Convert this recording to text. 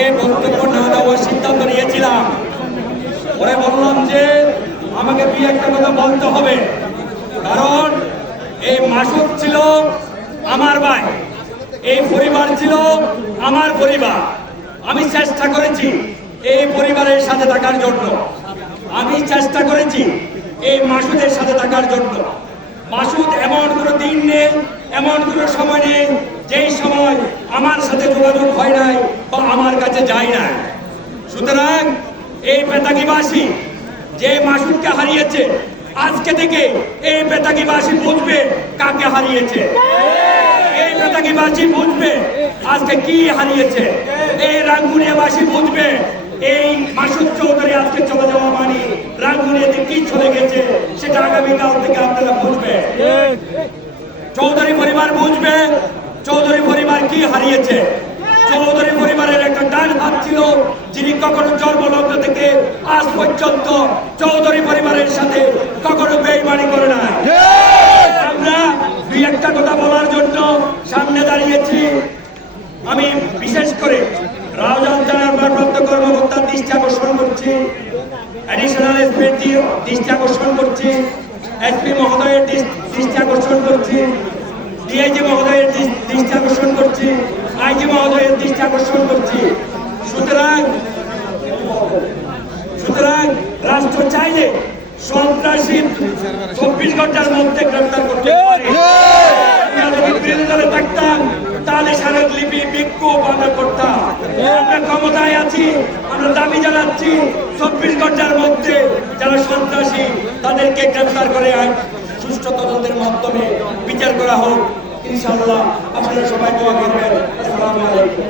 আগে বক্তব্য না দেওয়ার সিদ্ধান্ত নিয়েছিলাম। পরে বললাম যে আমাকে দুই একটা কথা বলতে হবে, কারণ এই মাসুদ ছিল আমার ভাই, এই পরিবার ছিল আমার পরিবার। আমি চেষ্টা করেছি এই পরিবারের সাথে থাকার জন্য, আমি চেষ্টা করেছি এই মাসুদের সাথে থাকার জন্য। মাসুদ এমন কোনো দিন নেই, এমন কোনো সময় নেই যেই সময় আমার সাথে যোগাযোগ হয় নাই বা আমার কাছে যায় না। সুতরাং এই বেতাগীবাসী যে মাসুদকে হারিয়েছে, আজকে থেকে এই বেতাগীবাসী বুঝবে কাকে হারিয়েছে। এই বেতাগীবাসী বুঝবে আজকে কি হারিয়েছে। এই রাঙ্গুনিয়াবাসী বুঝবে এই মাসুদ চৌধুরী আজকে চলে যাওয়া মানে রাঙ্গুনিয়াতে কি চলে গেছে সেটা আগামীকাল থেকে আপনারা বুঝবে। চৌধুরী পরিবার বুঝবে চৌধুরী পরিবার কি হারিয়েছে। চৌধুরী পরিবারের একটা ডান হাত ছিল, যিনি কখনো জন্মলগ্ন থেকে আজ পর্যন্ত চৌধুরী পরিবারের সাথে কখনো বেইমানি করে না। আমরা দুই একটা কথা বলার জন্য সামনে দাঁড়িয়েছি। আমি বিশেষ করে রাউজান থানার ভারপ্রাপ্ত কর্মকর্তার দৃষ্টি আকর্ষণ করছি, অ্যাডিশনাল এসপির দৃষ্টি আকর্ষণ করছি, এসপি মহোদয়ের দৃষ্টি আকর্ষণ করছি, ডিআইজি মহোদয়ের দৃষ্টি আকর্ষণ করছি, আইজি মহোদয়ের দৃষ্টি আকর্ষণ করছি। সুতরাং রাষ্ট্র চাইলে সন্ত্রাসী 24 ঘন্টার মধ্যে গ্রেফতার করতে পারে। বিরোধী দলে থাকতাম তাহলে স্মারকলিপি বিক্ষোভ আমরা করতাম। আমরা ক্ষমতায় আছি, আমরা দাবি জানাচ্ছি 24 ঘন্টার মধ্যে যারা সন্ত্রাসী তাদেরকে গ্রেফতার করে সুষ্ঠু তদন্তের মাধ্যমে বিচার করা হোক। ইনশাআল্লাহ আপনারা সবাই দোয়া করবেন। আসসালামু আলাইকুম।